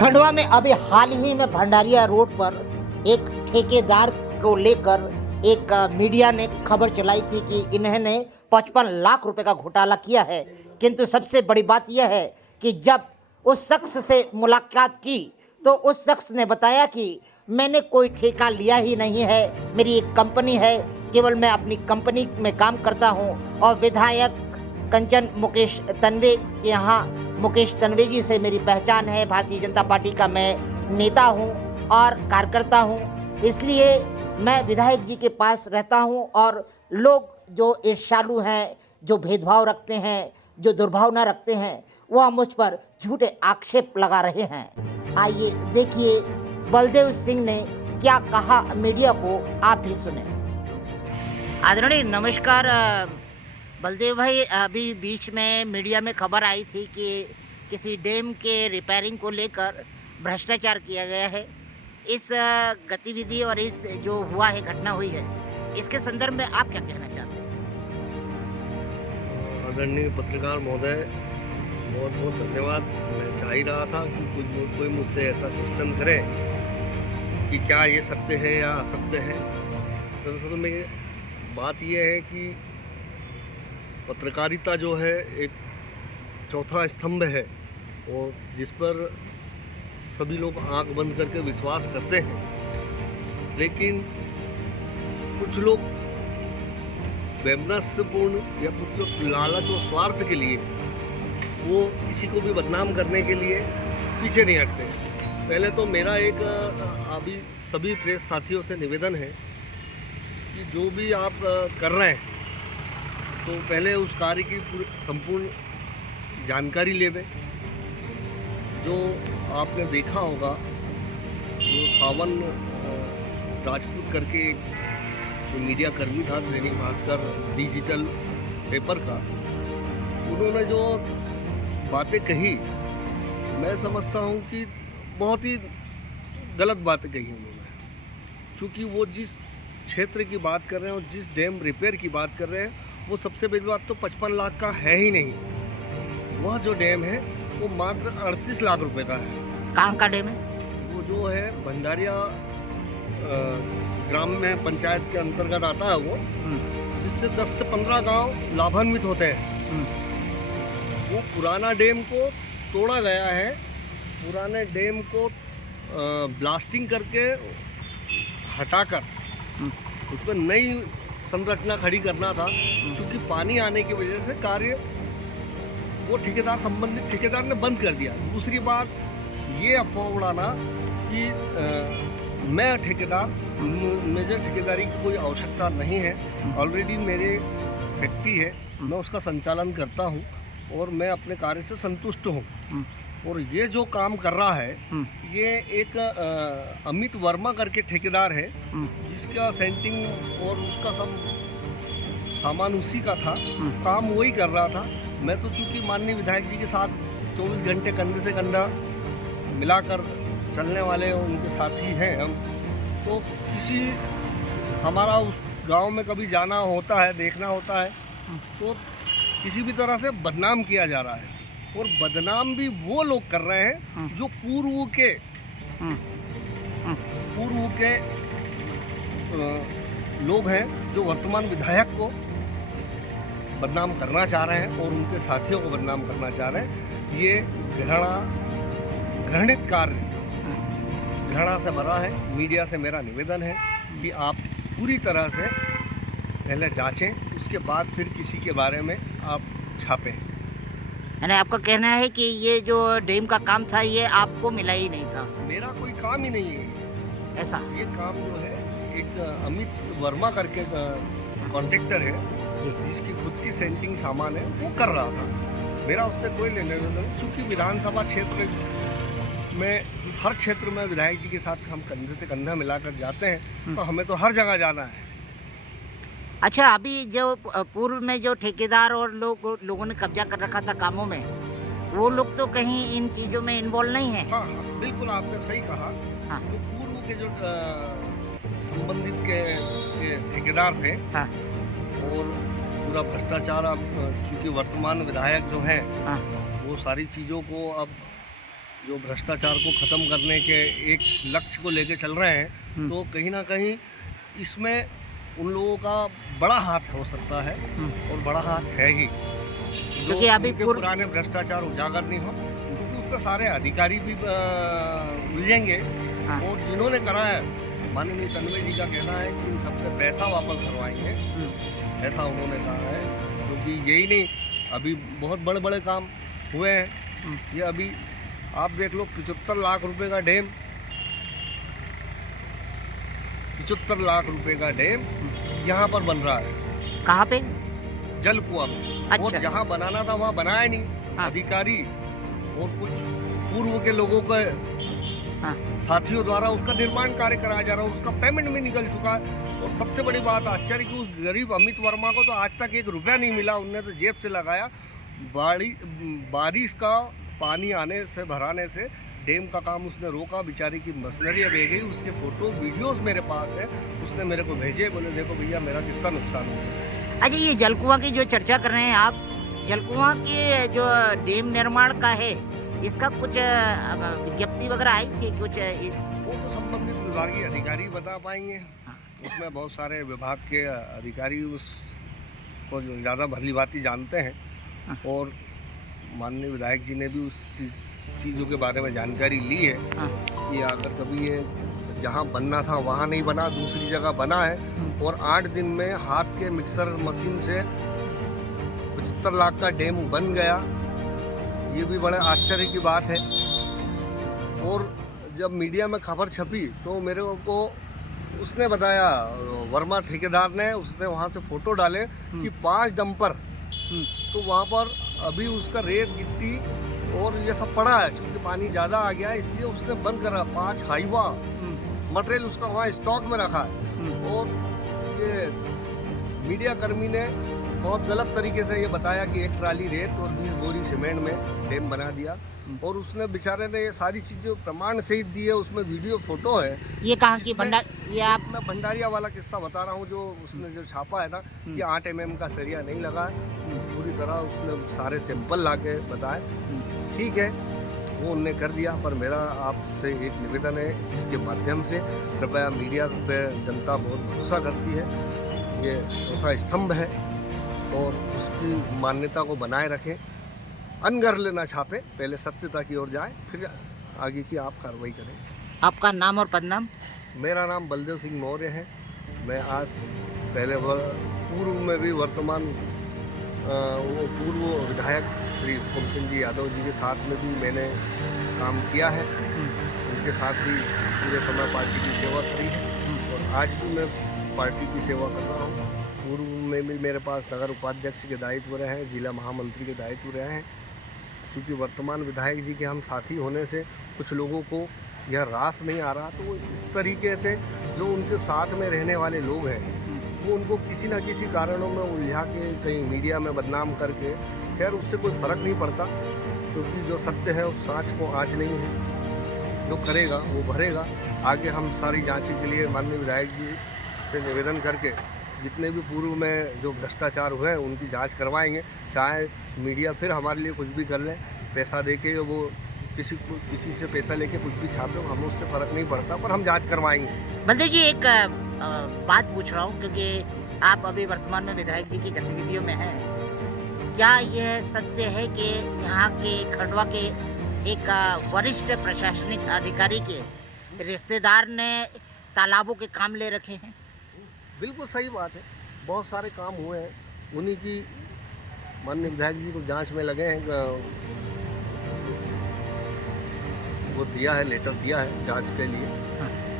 खंडवा में अभी हाल ही में भंडारिया रोड पर एक ठेकेदार को लेकर एक मीडिया ने खबर चलाई थी कि इन्होंने 55 लाख रुपए का घोटाला किया है। किंतु सबसे बड़ी बात यह है कि जब उस शख्स से मुलाकात की तो उस शख्स ने बताया कि मैंने कोई ठेका लिया ही नहीं है, मेरी एक कंपनी है, केवल मैं अपनी कंपनी में काम करता हूं। और विधायक कंचन मुकेश तन्वे, यहाँ मुकेश तन्वे जी से मेरी पहचान है, भारतीय जनता पार्टी का मैं नेता हूं और कार्यकर्ता हूं, इसलिए मैं विधायक जी के पास रहता हूं। और लोग जो ईर्ष्यालु हैं, जो भेदभाव रखते हैं, जो दुर्भावना रखते हैं, वह मुझ पर झूठे आक्षेप लगा रहे हैं। आइए देखिए बलदेव सिंह ने क्या कहा मीडिया को, आप भी सुने। आदरणीय नमस्कार बलदेव भाई, अभी बीच में मीडिया में खबर आई थी कि किसी डैम के रिपेयरिंग को लेकर भ्रष्टाचार किया गया है। इस गतिविधि और इस जो हुआ है, घटना हुई है, इसके संदर्भ में आप क्या कहना चाहते हैं? आदरणीय पत्रकार महोदय, बहुत बहुत धन्यवाद। मैं चाह ही रहा था कि कोई मुझसे ऐसा क्वेश्चन करे कि क्या ये सत्य है या असत्य है। दरअसल में बात यह है कि पत्रकारिता जो है एक चौथा स्तंभ है और जिस पर सभी लोग आंख बंद करके विश्वास करते हैं, लेकिन कुछ लोग वैमनस्यपूर्ण या कुछ लालच और स्वार्थ के लिए वो किसी को भी बदनाम करने के लिए पीछे नहीं हटते। पहले तो मेरा एक अभी सभी प्रेस साथियों से निवेदन है कि जो भी आप कर रहे हैं तो पहले उस कार्य की संपूर्ण जानकारी लेवे। जो आपने देखा होगा, जो सावन राजपूत करके एक मीडिया कर्मी था, दैनिक भास्कर डिजिटल पेपर का, उन्होंने जो बातें कही, मैं समझता हूं कि बहुत ही गलत बातें कही उन्होंने। क्योंकि वो जिस क्षेत्र की बात कर रहे हैं और जिस डैम रिपेयर की बात कर रहे हैं, वो सबसे बड़ी बात तो 55 लाख का है ही नहीं। वह जो डैम है वो मात्र 38 लाख रुपए का है। कहाँ का डैम है? वो जो है भंडारिया ग्राम में पंचायत के अंतर्गत आता है वो, जिससे 10 से 15 गांव लाभान्वित होते हैं। वो पुराना डैम को तोड़ा गया है, पुराने डैम को ब्लास्टिंग करके हटाकर उस पर नई संरचना खड़ी करना था। क्योंकि पानी आने की वजह से कार्य वो संबंधित ठेकेदार ने बंद कर दिया। दूसरी बात ये अफवाह उड़ाना कि मैं ठेकेदार, मुझे ठेकेदारी की कोई आवश्यकता नहीं है। ऑलरेडी मेरे फैक्ट्री है, मैं उसका संचालन करता हूँ और मैं अपने कार्य से संतुष्ट हूँ। और ये जो काम कर रहा है, ये एक अमित वर्मा करके ठेकेदार है, जिसका सेंटिंग और उसका सब सामान उसी का था, काम वही कर रहा था। मैं तो चूँकि माननीय विधायक जी के साथ 24 घंटे कंधे से कंधा मिलाकर चलने वाले उनके साथी हैं हम, तो किसी हमारा उस गांव में कभी जाना होता है, देखना होता है, तो किसी भी तरह से बदनाम किया जा रहा है। और बदनाम भी वो लोग कर रहे हैं जो पूर्व के लोग हैं, जो वर्तमान विधायक को बदनाम करना चाह रहे हैं और उनके साथियों को बदनाम करना चाह रहे हैं। ये घृणित कार्य, घृणा से भरा है। मीडिया से मेरा निवेदन है कि आप पूरी तरह से पहले जांचें, उसके बाद फिर किसी के बारे में आप छापें। यानी आपका कहना है कि ये जो डैम का काम था, ये आपको मिला ही नहीं था? मेरा कोई काम ही नहीं है ऐसा? ये काम जो है एक अमित वर्मा करके कॉन्ट्रैक्टर है, जिसकी खुद की सेंटिंग सामान है, वो कर रहा था। मेरा उससे कोई लेने देना नहीं। चूँकि विधानसभा क्षेत्र में हर क्षेत्र में विधायक जी के साथ हम कंधे से कंधा मिलाकर जाते हैं, तो हमें तो हर जगह जाना है। अच्छा, अभी जो पूर्व में जो ठेकेदार और लोगों ने कब्जा कर रखा था कामों में, वो लोग तो कहीं इन चीज़ों में इन्वॉल्व नहीं है? हाँ, बिल्कुल आपने सही कहा। हाँ। तो पूर्व के जो संबंधित के ठेकेदार थे, हाँ। और पूरा भ्रष्टाचार, अब चूँकि वर्तमान विधायक जो हैं, हाँ। वो सारी चीज़ों को अब जो भ्रष्टाचार को ख़त्म करने के एक लक्ष्य को लेके चल रहे हैं, तो कहीं ना कहीं इसमें उन लोगों का बड़ा हाथ हो सकता है और बड़ा हाथ है ही, जो क्योंकि अभी उनके पुराने भ्रष्टाचार उजागर नहीं हो, क्योंकि उसमें सारे अधिकारी भी उलझेंगे। हाँ। और जिन्होंने करा है, माननीय तन्मय जी का कहना है कि इन सबसे पैसा वापस करवाएंगे, ऐसा उन्होंने कहा है। क्योंकि यही नहीं, अभी बहुत बड़े बड़े काम हुए हैं। ये अभी आप देख लो, 75 लाख रुपए का डैम, 75 लाख रुपए का डैम यहाँ पर बन रहा है। कहाँ पे? जल कुआं में। अच्छा। और जहाँ बनाना था वहाँ बनाया नहीं। हाँ। अधिकारी और कुछ पूर्व के लोगों के हाँ। साथियों द्वारा उसका निर्माण कार्य कराया जा रहा है, उसका पेमेंट भी निकल चुका है। और सबसे बड़ी बात आश्चर्य की, उस गरीब अमित वर्मा को तो आज तक 1 रुपया नहीं मिला, उनने तो जेब से लगाया। बारिश का पानी आने से, भराने से डैम का काम उसने रोका। बेचारी की मशीनरी अब गई, उसके फोटो वीडियोस मेरे पास है, उसने मेरे को भेजे, बोले देखो भैया मेरा कितना नुकसान हो गया। अच्छा, ये जलकुआं की जो चर्चा कर रहे हैं आप, जलकुआं के जो डैम निर्माण का है, इसका कुछ विज्ञप्ति वगैरह आई थी कुछ? वो तो संबंधित विभागीय अधिकारी बता पाएंगे। हाँ। उसमें बहुत सारे विभाग के अधिकारी उसको ज़्यादा भली भांति जानते हैं। हाँ। और माननीय विधायक जी ने भी उस चीज़ों के बारे में जानकारी ली है। हाँ। कि अगर कभी ये जहाँ बनना था वहाँ नहीं बना, दूसरी जगह बना है, और 8 दिन में हाथ के मिक्सर मशीन से 75 लाख का डैम बन गया, ये भी बड़े आश्चर्य की बात है। और जब मीडिया में खबर छपी तो मेरे को उसने बताया, वर्मा ठेकेदार ने, उसने वहाँ से फ़ोटो डाले कि 5 डंपर, तो वहाँ पर अभी उसका रेत गिट्टी और ये सब पड़ा है। क्योंकि पानी ज़्यादा आ गया है, इसलिए उसने बंद करा। 5 हाईवा मटेरियल उसका वहाँ स्टॉक में रखा है। और ये मीडिया कर्मी ने बहुत गलत तरीके से ये बताया कि 1 ट्राली रेत और 20 बोरी सीमेंट में डैम बना दिया। और उसने बेचारे ने ये सारी चीज़ें प्रमाण सहित दी है, उसमें वीडियो फोटो है। ये कहाँ की भंडार, ये आप? मैं भंडारिया वाला किस्सा बता रहा हूँ, जो उसने जो छापा है ना, कि 8 mm का सरिया नहीं लगा है, पूरी तरह उसने सारे सैंपल ला के बताए। ठीक है, वो उनने कर दिया। पर मेरा आपसे एक निवेदन है, इसके माध्यम से कृपया, मीडिया पे जनता बहुत भरोसा करती है, ये चौथा स्तंभ है, और उसकी मान्यता को बनाए रखें। अनगढ़ ना छापे, पहले सत्यता की ओर जाए, फिर आगे की आप कार्रवाई करें। आपका नाम और पदनाम? मेरा नाम बलदेव सिंह मौर्य है। मैं आज पहले पूर्व में भी वर्तमान वो पूर्व विधायक श्री हुकुम सिंह जी यादव जी के साथ में भी मैंने काम किया है। उनके साथ भी पूरे समय पार्टी की सेवा करी है, और आज भी मैं पार्टी की सेवा कर रहा हूँ। पूर्व में भी मेरे पास नगर उपाध्यक्ष के दायित्व रहे हैं, जिला महामंत्री के दायित्व रहे हैं। क्योंकि वर्तमान विधायक जी के हम साथी होने से कुछ लोगों को यह रास नहीं आ रहा, तो वो इस तरीके से जो उनके साथ में रहने वाले लोग हैं, वो उनको किसी न किसी कारणों में उलझा के कहीं मीडिया में बदनाम करके, खैर उससे कोई फ़र्क नहीं पड़ता। क्योंकि जो सत्य है उस सांच को आँच नहीं है, जो करेगा वो भरेगा। आगे हम सारी जांच के लिए माननीय विधायक जी से निवेदन करके जितने भी पूर्व में जो भ्रष्टाचार हुए हैं उनकी जांच करवाएंगे। चाहे मीडिया फिर हमारे लिए कुछ भी कर ले, पैसा देके वो किसी से पैसा लेके कुछ भी छापे, हमें उससे फ़र्क नहीं पड़ता, पर हम जांच करवाएंगे। बलदेव जी, एक बात पूछ रहा हूँ, क्योंकि आप अभी वर्तमान में विधायक जी की गतिविधियों में हैं। क्या यह सत्य है कि यहाँ के खंडवा के एक वरिष्ठ प्रशासनिक अधिकारी के रिश्तेदार ने तालाबों के काम ले रखे हैं? बिल्कुल सही बात है, बहुत सारे काम हुए हैं, उन्हीं की माननीय विधायक जी को जांच में लगे हैं। वो दिया है, लेटर दिया है जांच के लिए।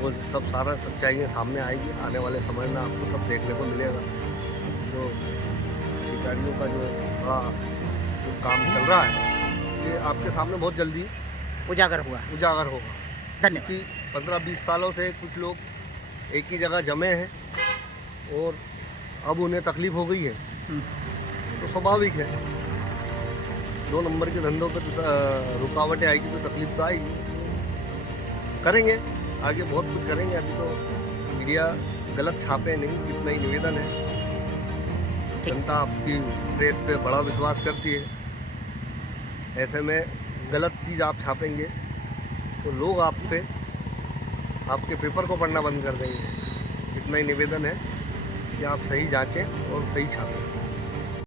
वो सब सारा सच्चाई सामने आएगी। आने वाले समय में आपको सब देखने को मिलेगा। जो अधिकारियों का जो काम चल रहा है, ये आपके सामने बहुत जल्दी उजागर होगा। धन्यवाद। क्योंकि 15-20 सालों से कुछ लोग एक ही जगह जमे हैं और अब उन्हें तकलीफ हो गई है, तो स्वाभाविक है। 2 नंबर के धंधों पर रुकावटें आएगी तो तकलीफ तो आएगी। करेंगे, आगे बहुत कुछ करेंगे। अभी तो मीडिया गलत छापे नहीं, इतना ही निवेदन है। जनता आपकी प्रेस पे बड़ा विश्वास करती है, ऐसे में गलत चीज़ आप छापेंगे तो लोग आप पे आपके पेपर को पढ़ना बंद कर देंगे। इतना ही निवेदन है कि आप सही जांचें और सही छापें।